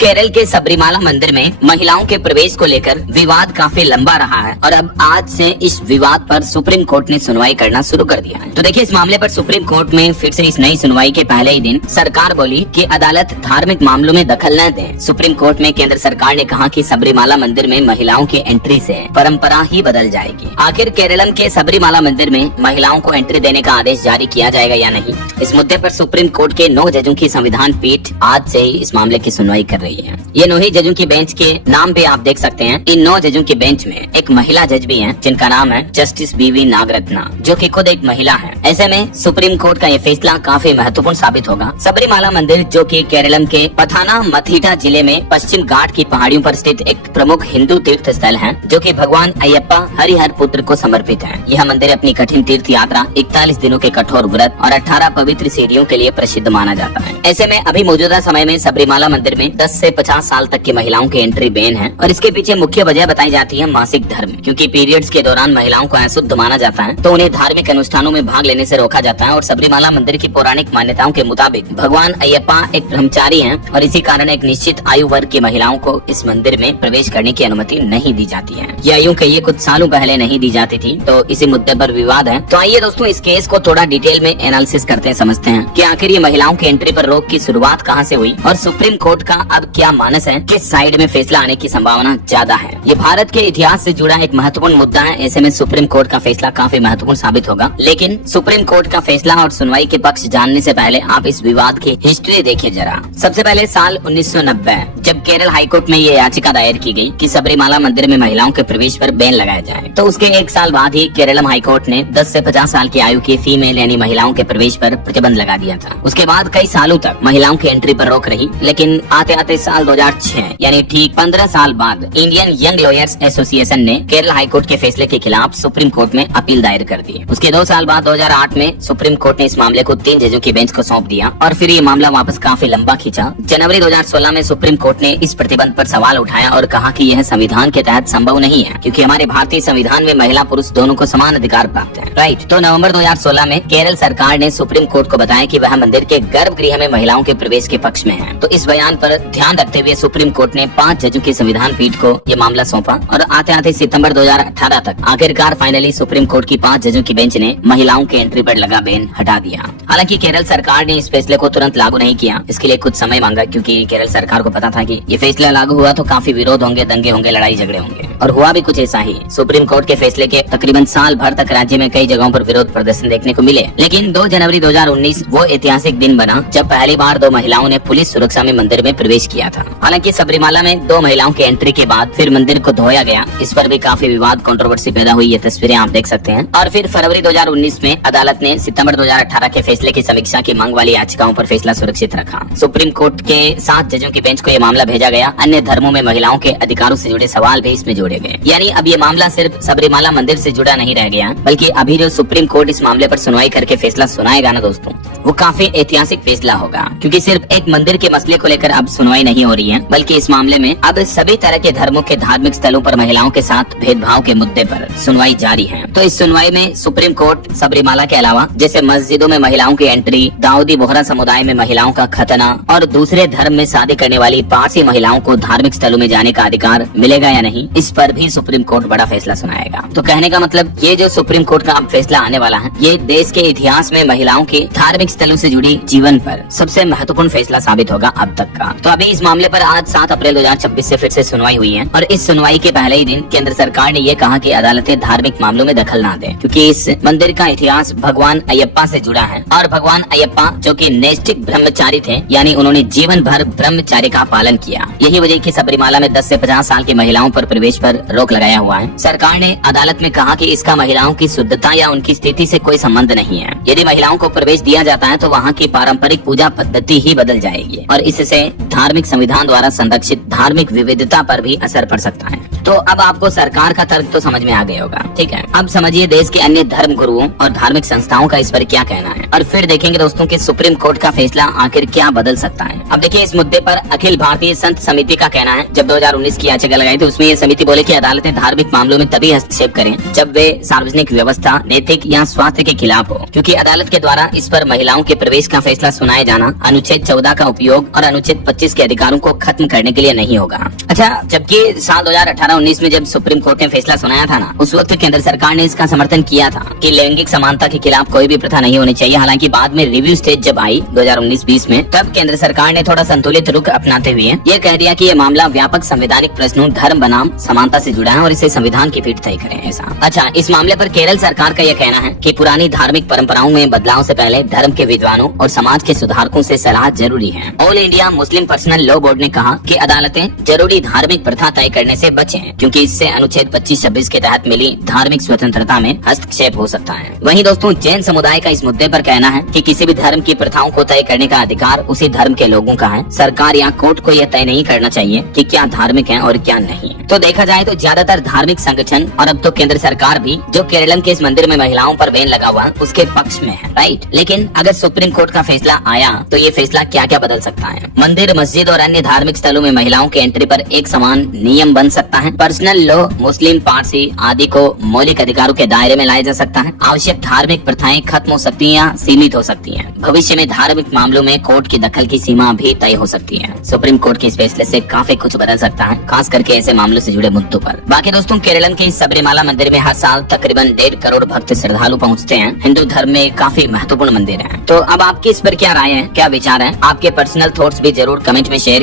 केरल के सबरीमाला मंदिर में महिलाओं के प्रवेश को लेकर विवाद काफी लंबा रहा है और अब आज से इस विवाद पर सुप्रीम कोर्ट ने सुनवाई करना शुरू कर दिया है। तो देखिए, इस मामले पर सुप्रीम कोर्ट में फिर से इस नई सुनवाई के पहले ही दिन सरकार बोली कि अदालत धार्मिक मामलों में दखल न दे। सुप्रीम कोर्ट में केंद्र सरकार ने कहा कि सबरीमाला मंदिर में महिलाओं की एंट्री से परंपरा ही बदल जाएगी। आखिर केरलम के सबरीमाला मंदिर में महिलाओं को एंट्री देने का आदेश जारी किया जाएगा या नहीं, इस मुद्दे पर सुप्रीम कोर्ट के 9 जजों की संविधान पीठ आज से ही इस मामले की सुनवाई कर रही है। ये 9 ही जजों की बेंच के नाम पे आप देख सकते हैं। इन 9 जजों की बेंच में एक महिला जज भी है जिनका नाम है जस्टिस बीवी नागरत्ना, जो कि खुद एक महिला है। ऐसे में सुप्रीम कोर्ट का ये फैसला काफी महत्वपूर्ण साबित होगा। सबरीमाला मंदिर, जो कि केरलम के पथानामथिट्टा जिले में पश्चिम घाट की पहाड़ियों पर स्थित एक प्रमुख हिंदू तीर्थ स्थल है, जो कि भगवान अयप्पा हरिहर पुत्र को समर्पित है। यह मंदिर अपनी कठिन तीर्थ यात्रा, 41 दिनों के कठोर व्रत और 18 पवित्र सीढ़ियों के लिए प्रसिद्ध माना जाता है। ऐसे में अभी मौजूदा समय में सबरीमाला मंदिर में 10 से 50 साल तक की महिलाओं की एंट्री बैन है और इसके पीछे मुख्य वजह बताई जाती है मासिक धर्म, क्योंकि पीरियड्स के दौरान महिलाओं को अशुद्ध माना जाता है, तो उन्हें धार्मिक अनुष्ठानों में भाग लेने से रोका जाता है। और सबरीमाला मंदिर की पौराणिक मान्यताओं के मुताबिक भगवान अयप्पा एक ब्रह्मचारी हैं और इसी कारण एक निश्चित आयु वर्ग की महिलाओं को इस मंदिर में प्रवेश करने की अनुमति नहीं दी जाती है। यह आयु कहिए कुछ सालों पहले नहीं दी जाती थी, तो इसी मुद्दे पर विवाद है। तो आइए दोस्तों, इस केस को थोड़ा डिटेल में एनालिसिस करते हैं, समझते हैं कि आखिर ये महिलाओं की एंट्री पर रोक की शुरुआत कहां से हुई और सुप्रीम कोर्ट का अब क्या मानस है, किस साइड में फैसला आने की संभावना ज्यादा है। ये भारत के इतिहास से जुड़ा एक महत्वपूर्ण मुद्दा है। ऐसे में सुप्रीम कोर्ट का फैसला काफी महत्वपूर्ण साबित होगा। लेकिन सुप्रीम कोर्ट का फैसला और सुनवाई के पक्ष जानने से पहले आप इस विवाद की हिस्ट्री देखिए जरा। सबसे पहले साल 1990 जब केरल हाईकोर्ट में ये याचिका दायर की गई कि सबरीमाला मंदिर में महिलाओं के प्रवेश पर बैन लगाया जाए, तो उसके 1 साल बाद ही केरलम हाईकोर्ट ने 10 से 50 साल की आयु की फीमेल यानी महिलाओं के प्रवेश पर प्रतिबंध लगा दिया था। उसके बाद कई सालों तक महिलाओं की एंट्री पर रोक रही, लेकिन आते आते साल 2006 यानी ठीक 15 साल बाद इंडियन यंग लॉयर्स एसोसिएशन ने केरल हाईकोर्ट के फैसले के खिलाफ सुप्रीम कोर्ट में अपील दायर कर दी। उसके 2 साल बाद 2008 में सुप्रीम कोर्ट ने इस मामले को 3 जजों की बेंच को सौंप दिया और फिर ये मामला वापस काफी लंबा खींचा। जनवरी 2016 में सुप्रीम कोर्ट ने इस प्रतिबंध पर सवाल उठाया और कहा कि यह संविधान के तहत संभव नहीं है, क्योंकि हमारे भारतीय संविधान में महिला पुरुष दोनों को समान अधिकार प्राप्त है। राइट। तो नवंबर 2016 में केरल सरकार ने सुप्रीम कोर्ट को बताया कि वह मंदिर के गर्भगृह में महिलाओं के प्रवेश के पक्ष में है। तो इस बयान पर ध्यान रखते हुए सुप्रीम कोर्ट ने 5 जजों की संविधान पीठ को ये मामला सौंपा और आते आते सितंबर 2018 तक आखिरकार फाइनली सुप्रीम कोर्ट की 5 जजों की बेंच ने महिलाओं के एंट्री पर लगा बैन हटा दिया। हालांकि केरल सरकार ने इस फैसले को तुरंत लागू नहीं किया, इसके लिए कुछ समय मांगा, क्योंकि केरल सरकार को पता था कि ये फैसला लागू हुआ तो काफी विरोध होंगे, दंगे होंगे, लड़ाई झगड़े होंगे, और हुआ भी कुछ ऐसा ही। सुप्रीम कोर्ट के फैसले के तकरीबन साल भर तक राज्य में कई जगहों पर विरोध प्रदर्शन देखने को मिले। लेकिन 2 जनवरी 2019 वो ऐतिहासिक दिन बना जब पहली बार 2 महिलाओं ने पुलिस सुरक्षा में मंदिर में प्रवेश किया था। हालांकि सबरीमाला में 2 महिलाओं की एंट्री के बाद फिर मंदिर को धोया गया, इस पर भी काफी विवाद, कंट्रोवर्सी पैदा हुई। ये तस्वीरें आप देख सकते हैं। और फिर फरवरी 2019 में अदालत ने सितंबर 2018 के फैसले की समीक्षा की मांग वाली याचिकाओं पर फैसला सुरक्षित रखा। सुप्रीम कोर्ट के 7 जजों की बेंच को ये मामला भेजा गया। अन्य धर्मों में महिलाओं के अधिकारों से जुड़े सवाल भी इसमें जोड़े गए। यानी अब ये मामला सिर्फ सबरीमाला मंदिर से जुड़ा नहीं रह गया, बल्कि अभी जो सुप्रीम कोर्ट इस मामले पर सुनवाई करके फैसला सुनाएगा ना दोस्तों, वो काफी ऐतिहासिक फैसला होगा, क्योंकि सिर्फ एक मंदिर के मसले को लेकर अब सुनवाई नहीं हो रही है, बल्कि इस मामले में अब सभी तरह के धर्मों के धार्मिक स्थलों पर महिलाओं के साथ भेदभाव के मुद्दे पर सुनवाई जारी है। तो इस सुनवाई में सुप्रीम कोर्ट सबरीमाला के अलावा जैसे मस्जिदों में महिलाओं की एंट्री, दाऊदी बोहरा समुदाय में महिलाओं का खतना और दूसरे धर्म में शादी करने वाली पारसी महिलाओं को धार्मिक स्थलों में जाने का अधिकार मिलेगा या नहीं, इस पर भी सुप्रीम कोर्ट बड़ा फैसला सुनाएगा। तो कहने का मतलब ये जो सुप्रीम कोर्ट का अब फैसला आने वाला है, ये देश के इतिहास में महिलाओं के धार्मिक स्थलों से जुड़ी जीवन पर सबसे महत्वपूर्ण फैसला साबित होगा अब तक का। तो अभी इस मामले पर आज 7 अप्रैल 2026 से फिर से सुनवाई हुई है और इस सुनवाई के पहले ही दिन केंद्र सरकार ने ये कहा कि अदालतें धार्मिक मामलों में दखल ना दें, क्योंकि इस मंदिर का इतिहास भगवान अयप्पा से जुड़ा है और भगवान अयप्पा जो कि नैष्ठिक ब्रह्मचारी थे, यानी उन्होंने जीवन भर ब्रह्मचार्य का पालन किया। यही वजह की सबरीमाला में 10 से 50 साल की महिलाओं पर प्रवेश पर रोक लगाया हुआ है। सरकार ने अदालत में कहा कि इसका महिलाओं की शुद्धता या उनकी स्थिति से कोई संबंध नहीं है। यदि महिलाओं को प्रवेश दिया जाता है तो वहाँ की पारंपरिक पूजा पद्धति ही बदल जाएगी और इससे धार्मिक संविधान द्वारा संरक्षित धार्मिक विविधता पर भी असर पड़ सकता है। तो अब आपको सरकार का तर्क तो समझ में आ गया होगा, ठीक है। अब समझिए देश के अन्य धर्म गुरुओं और धार्मिक संस्थाओं का इस पर क्या कहना है, और फिर देखेंगे दोस्तों कि सुप्रीम कोर्ट का फैसला आखिर क्या बदल सकता है। अब देखिए इस मुद्दे पर अखिल भारतीय संत समिति का कहना है, जब 2019 की याचिका लगाई थी उसमें ये समिति बोले कि अदालतें धार्मिक मामलों में तभी हस्तक्षेप करें जब वे सार्वजनिक व्यवस्था, नैतिक या स्वास्थ्य के खिलाफ हो, क्योंकि अदालत के द्वारा इस पर महिलाओं के प्रवेश का फैसला सुनाए जाना अनुच्छेद 14 का उपयोग और अनुच्छेद 25 के अधिकारों को खत्म करने के लिए नहीं होगा। अच्छा, जबकि साल 2018-19 में जब सुप्रीम कोर्ट ने फैसला सुनाया था ना, उस वक्त केंद्र सरकार ने इसका समर्थन किया था कि लैंगिक समानता के खिलाफ कोई भी प्रथा नहीं होनी चाहिए। हालांकि बाद में रिव्यू स्टेज जब आई 2019-20 में, तब केंद्र सरकार ने थोड़ा संतुलित रुख अपनाते हुए ये कह दिया कि ये मामला व्यापक संवैधानिक प्रश्नों धर्म बनाम समानता से जुड़ा है और इसे संविधान की पीठ तय करे ऐसा। अच्छा, इस मामले पर केरल सरकार का यह कहना है कि पुरानी धार्मिक परंपराओं में बदलाव से पहले धर्म के विद्वानों और समाज के सुधारकों से सलाह जरूरी है। All India Muslim personal law board ने कहा कि अदालतें जरूरी धार्मिक प्रथा तय करने से बचें, क्योंकि इससे अनुच्छेद 25-26 के तहत मिली धार्मिक स्वतंत्रता में हस्तक्षेप हो सकता है। वहीं दोस्तों जैन समुदाय का इस मुद्दे पर कहना है कि किसी भी धर्म की प्रथाओं को तय करने का अधिकार उसी धर्म के लोगों का है। सरकार या कोर्ट को यह तय नहीं करना चाहिए कि क्या धार्मिक है और क्या नहीं। तो देखा जाए तो ज्यादातर धार्मिक संगठन और अब तो केंद्र सरकार भी जो केरलम के इस मंदिर में महिलाओं पर बैन लगा हुआ उसके पक्ष में है, राइट। लेकिन अगर सुप्रीम कोर्ट का फैसला आया तो ये फैसला क्या क्या बदल सकता है। मंदिर, मस्जिद और अन्य धार्मिक स्थलों में महिलाओं के एंट्री पर एक समान नियम बन सकता है। पर्सनल लॉ, मुस्लिम, पारसी आदि को मौलिक अधिकारों के दायरे में लाया जा सकता है। आवश्यक धार्मिक प्रथाएं खत्म हो सकती हैं या सीमित हो सकती हैं। भविष्य में धार्मिक मामलों में कोर्ट की दखल की सीमा भी तय हो सकती है। सुप्रीम कोर्ट के इस फैसले से काफी कुछ बदल सकता है, खास करके ऐसे मामलों से जुड़े मुद्दों पर। बाकी दोस्तों केरलम के सबरीमाला मंदिर में हर साल तकरीबन 1.5 करोड़ भक्त श्रद्धालु पहुंचते हैं। हिंदू धर्म में काफी महत्वपूर्ण मंदिर है। तो अब आपकी इस पर क्या राय है, क्या विचार है? आपके पर्सनल थॉट्स भी जरूर कमेंट में शेयर